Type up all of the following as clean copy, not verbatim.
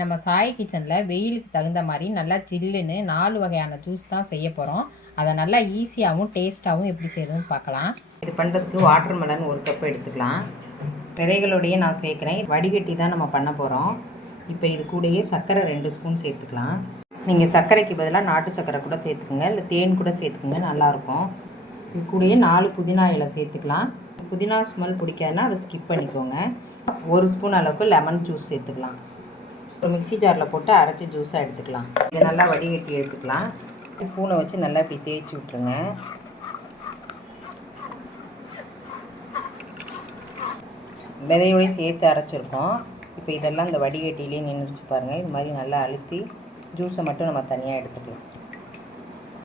நம்ம சாய் கிச்சனில் வெயிலுக்கு தகுந்த மாதிரி நல்லா சில்லுன்னு 4 வகையான ஜூஸ் தான் செய்ய போகிறோம். அதை நல்லா ஈஸியாகவும் டேஸ்ட்டாகவும் எப்படி செய்யறதுன்னு பார்க்கலாம். இது பண்ணுறதுக்கு வாட்டர் மெலன் 1 கப் எடுத்துக்கலாம். விதைகளோடையே நான் சேர்க்குறேன். வடிகட்டி தான் நம்ம பண்ண போகிறோம். இப்போ இது கூடயே சர்க்கரை 2 ஸ்பூன் சேர்த்துக்கலாம். நீங்கள் சர்க்கரைக்கு பதிலாக நாட்டு சர்க்கரை கூட சேர்த்துக்குங்க, இல்லை தேன் கூட சேர்த்துக்குங்க, நல்லாயிருக்கும். இது கூடயே 4 புதினா இலை சேர்த்துக்கலாம். புதினா ஸ்மெல் பிடிக்காதுன்னா அதை ஸ்கிப் பண்ணிக்கோங்க. 1 ஸ்பூன் அளவுக்கு லெமன் ஜூஸ் சேர்த்துக்கலாம். ஒரு மிக்ஸி ஜாரில் போட்டு அரைச்சி ஜூஸாக எடுத்துக்கலாம். இதை நல்லா வடிகட்டி எடுத்துக்கலாம். ஸ்பூனை வச்சு நல்லா இப்படி தேய்ச்சி விட்ருங்க. விதையோடையும் சேர்த்து அரைச்சிருக்கோம். இப்போ இதெல்லாம் இந்த வடிகட்டிலே நின்றுச்சு பாருங்கள். இது மாதிரி நல்லா அழுத்தி ஜூஸை மட்டும் நம்ம தனியாக எடுத்துக்கலாம்.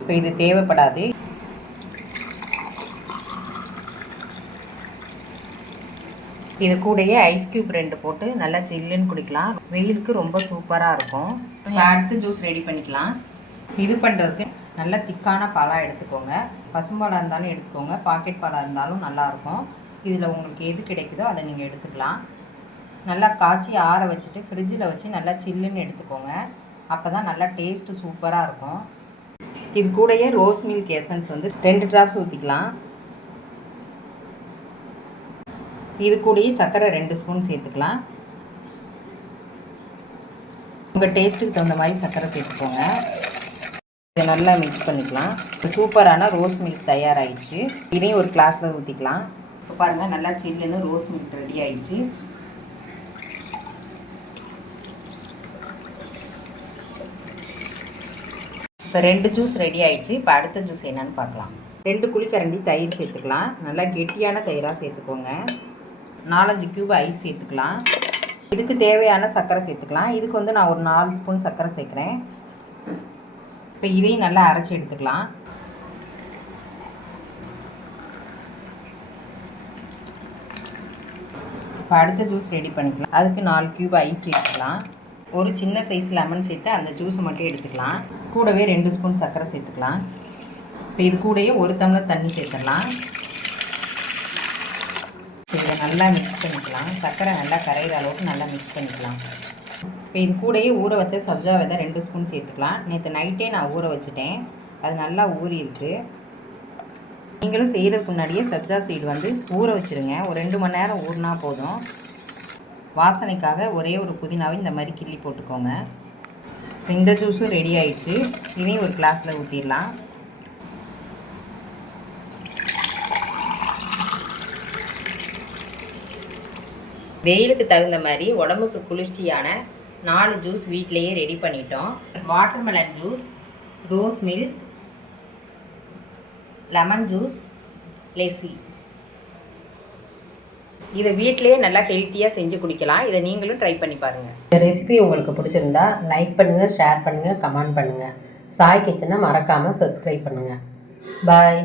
இப்போ இது தேவைப்படாது. இது கூடயே ஐஸ் க்யூப் 2 போட்டு நல்லா சில்லுன்னு குடிக்கலாம். வெயிலுக்கு ரொம்ப சூப்பராக இருக்கும். அடுத்து ஜூஸ் ரெடி பண்ணிக்கலாம். இது பண்ணுறதுக்கு நல்லா திக்கான பாலாக எடுத்துக்கோங்க. பசும்பாலாக இருந்தாலும் எடுத்துக்கோங்க, பாக்கெட் பாலாக இருந்தாலும் நல்லாயிருக்கும். இதில் உங்களுக்கு எது கிடைக்குதோ அதை நீங்கள் எடுத்துக்கலாம். நல்லா காய்ச்சி ஆற வச்சுட்டு ஃப்ரிட்ஜில் வச்சு நல்லா சில்லுன்னு எடுத்துக்கோங்க. அப்போ தான் நல்லா டேஸ்ட்டு சூப்பராக இருக்கும். இது கூடயே ரோஸ் மில்க் எசன்ஸ் 2 ட்ராப்ஸ் ஊற்றிக்கலாம். இது கூடயே சர்க்கரை 2 ஸ்பூன் சேர்த்துக்கலாம். உங்கள் டேஸ்ட்டுக்கு தகுந்த மாதிரி சர்க்கரை சேர்த்துக்கோங்க. இதை நல்லா மிக்ஸ் பண்ணிக்கலாம். சூப்பரான ரோஸ் மில்க் தயாராகிடுச்சு. இதையும் ஒரு கிளாஸில் ஊற்றிக்கலாம். இப்போ பாருங்கள், நல்லா சில்லுன்னு ரோஸ் மில்க் ரெடி ஆகிடுச்சு. இப்போ 2 ஜூஸ் ரெடி ஆகிடுச்சு. இப்போ அடுத்த ஜூஸ் என்னன்னு பார்க்கலாம். 2 குழிக்கரண்டி தயிர் சேர்த்துக்கலாம். நல்லா கெட்டியான தயிராக சேர்த்துக்கோங்க. 4-5 க்யூப் ஐஸ் சேர்த்துக்கலாம். இதுக்கு தேவையான சர்க்கரை சேர்த்துக்கலாம். இதுக்கு நான் ஒரு 4 ஸ்பூன் சர்க்கரை சேர்க்குறேன். இப்போ இதையும் நல்லா அரைச்சி எடுத்துக்கலாம். இப்போ அடுத்த ஜூஸ் ரெடி பண்ணிக்கலாம். அதுக்கு 4 க்யூப் ஐஸ் சேர்த்துக்கலாம். ஒரு சின்ன சைஸ் லெமன் சேர்த்து அந்த ஜூஸை மட்டும் எடுத்துக்கலாம். கூடவே 2 ஸ்பூன் சர்க்கரை சேர்த்துக்கலாம். இப்போ இது கூடயே 1 டம்ளர் தண்ணி சேர்த்துடலாம். இதை நல்லா மிக்ஸ் பண்ணிக்கலாம். சர்க்கரை நல்லா கரையிற அளவுக்கு நல்லா மிக்ஸ் பண்ணிக்கலாம். இப்போ இது கூடயே ஊற வச்ச சப்ஜா விதை 2 ஸ்பூன் சேர்த்துக்கலாம். நேற்று நைட்டே நான் ஊற வச்சுட்டேன். அது நல்லா ஊறி இருக்குது. நீங்களும் செய்கிறதுக்கு முன்னாடியே சப்ஜா சீடு ஊற வச்சுருங்க. ஒரு 2 மணி நேரம் ஊறினா போதும். வாசனைக்காக ஒரே ஒரு புதினாவை இந்த மாதிரி கிள்ளி போட்டுக்கோங்க. இந்த ஜூஸும் ரெடி ஆயிடுச்சு. இதையும் ஒரு கிளாஸில் ஊற்றிடலாம். வெயிலுக்கு தகுந்த மாதிரி உடம்புக்கு குளிர்ச்சியான 4 ஜூஸ் வீட்டிலையே ரெடி பண்ணிட்டோம். Water melon juice, rose milk, lemon juice, lessee. இதை வீட்டிலையே நல்லா ஹெல்த்தியாக செஞ்சு குடிக்கலாம். இதை நீங்களும் ட்ரை பண்ணி பாருங்கள். இந்த ரெசிபி உங்களுக்கு பிடிச்சிருந்தா லைக் பண்ணுங்கள், ஷேர் பண்ணுங்கள், கமெண்ட் பண்ணுங்கள். சாய் கிச்சனை மறக்காமல் சப்ஸ்கிரைப் பண்ணுங்கள். பாய்.